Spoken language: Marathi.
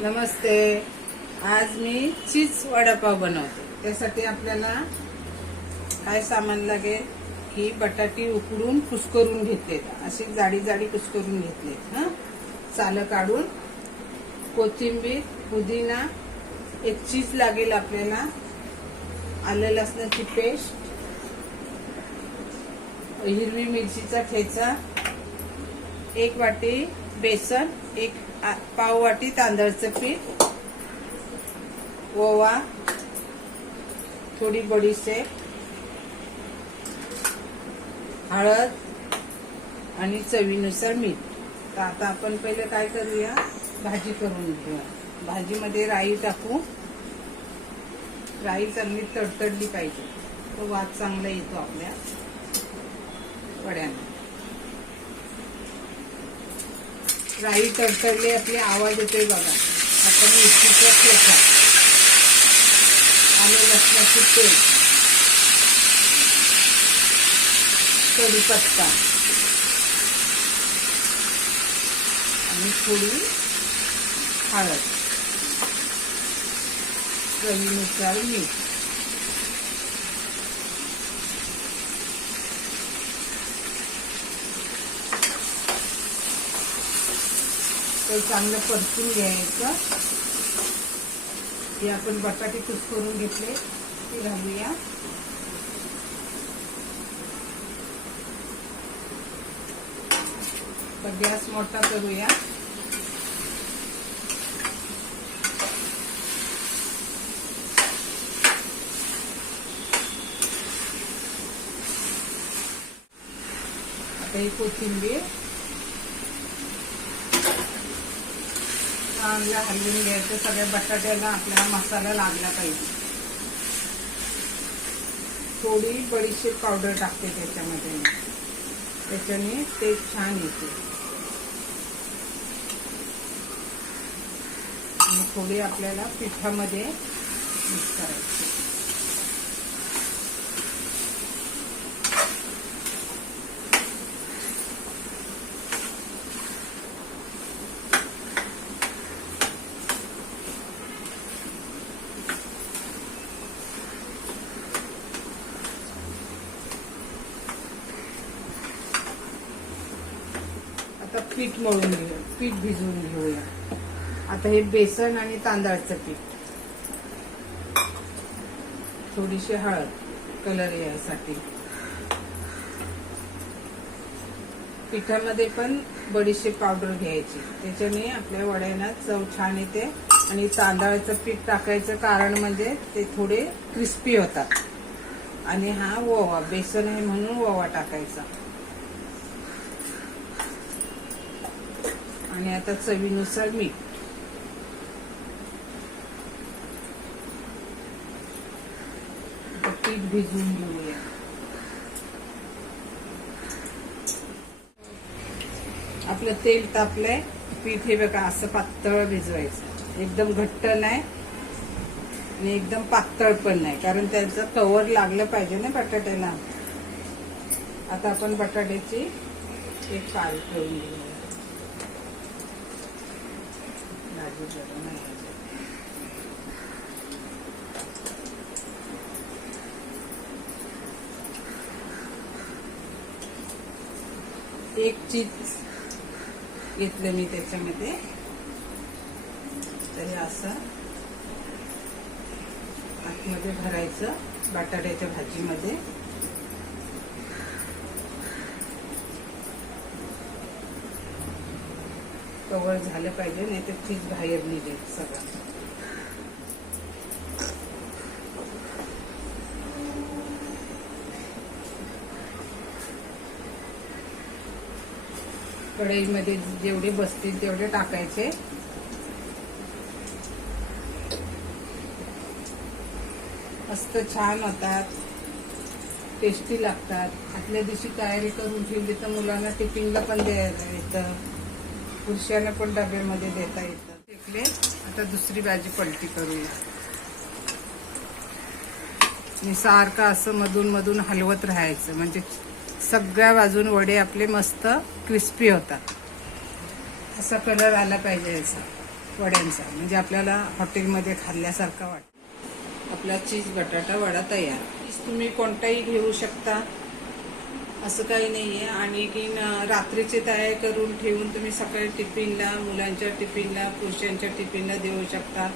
नमस्ते. आज मी चीज वडापाव बनवते. त्यासाठी आपल्याला काय सामान लागेल की बटाटी उकडून कुस्करून घेतलेत, अशी जाडी जाडी कुस्करून घेतलेत. सालं काढून, कोथिंबीर, पुदिना, एक चीज लागेल आपल्याला, आलं लसणाची पेस्ट, हिरवी मिरचीचा ठेचा, एक वाटी बेसन, एक पाव वाटी तांदळाचं पीठ, ओवा, थोडी बडीशेप, हळद आणि चवीनुसार मीठ. तर आता आपण पहिले काय करूया, भाजी करून घेऊया. भाजीमध्ये राई टाकू. राई चांगली तडतडली पाहिजे, तो वास चांगला येतो आपल्या वड्यांना. राई तडतडली, आपली आवाज येतोय बघा. आपण मिरचीचा ठेचा, आलं लसणाची पेस्ट, कढीपत्ता आणि थोडी हळद, चवीनुसार मीठ. ते चांगलं परतून घ्यायचं. हे आपण बटाटे कुस्करून घेतले ते घालूया. तर गॅस मोठा करूया. आता ही कोथिंबीर चांगलं हलवून घ्यायचं. सगळ्या बटाट्याला आपल्याला मसाला लागला पाहिजे. थोडी बडीशेप पावडर टाकते त्याच्यामध्ये, त्याच्याने टेस्ट छान येते. आणि थोडी आपल्याला पिठामध्ये मिक्स करायची. आता पीठ मळून घेऊया, पीठ भिजवून घेऊया. आता हे बेसन आणि तांदळाचं पीठ, थोडीशी हळद कलर यासाठी. पिठामध्ये पण बडीशेप पावडर घ्यायची, त्याच्याने आपल्या वड्यांना चव छान येते. आणि तांदळाचं पीठ टाकायचं कारण म्हणजे ते थोडे क्रिस्पी होतात. आणि हा ओवा, बेसन आहे म्हणून ओवा टाकायचा. आणि आता चवीनुसार मीठ. आता पीठ भिजवून घेऊया. आपलं तेल तापलंय. पीठ हे बघा असं पातळ भिजवायचं, एकदम घट्ट नाही आणि एकदम पातळ पण नाही, कारण त्याचं कवर लागलं पाहिजे ना बटाट्याला. आता आपण बटाट्याची एक पाल ठेवून घेऊया. एक चीज घेतलं मी त्याच्यामध्ये. तर असं आतमध्ये भरायचं बटाट्याच्या भाजीमध्ये. कवर झालं पाहिजे, नाही तर चीज बाहेर निघेल सगळं. कढईमध्ये जेवढे बसतील तेवढे टाकायचे. मस्त छान होतात, टेस्टी लागतात. आदल्या दिवशी तयारी करून ठेवली तर मुलांना टिफिनला पण द्यायला येतं, पुरुषांना पण डब्यामध्ये देता येतं. शेकले. आता दुसरी भाजी पलटी करूया. आणि सारखं असं मधून मधून हलवत राहायचं, म्हणजे सगळ्या बाजून वडे आपले मस्त क्रिस्पी होतात. असा कलर आला पाहिजे याचा. वड्यांचा, म्हणजे आपल्याला हॉटेलमध्ये खाल्ल्यासारखा वाटतं. आपला चीज बटाटा वडा तयार. चीज तुम्ही कोणताही घेऊ शकता, असं काही नाही आहे. आणि की रात्रीची तयारी करून ठेवून तुम्ही सकाळी टिफिनला, मुलांच्या टिफिनला, पुरुषांच्या टिफिनला देऊ शकता.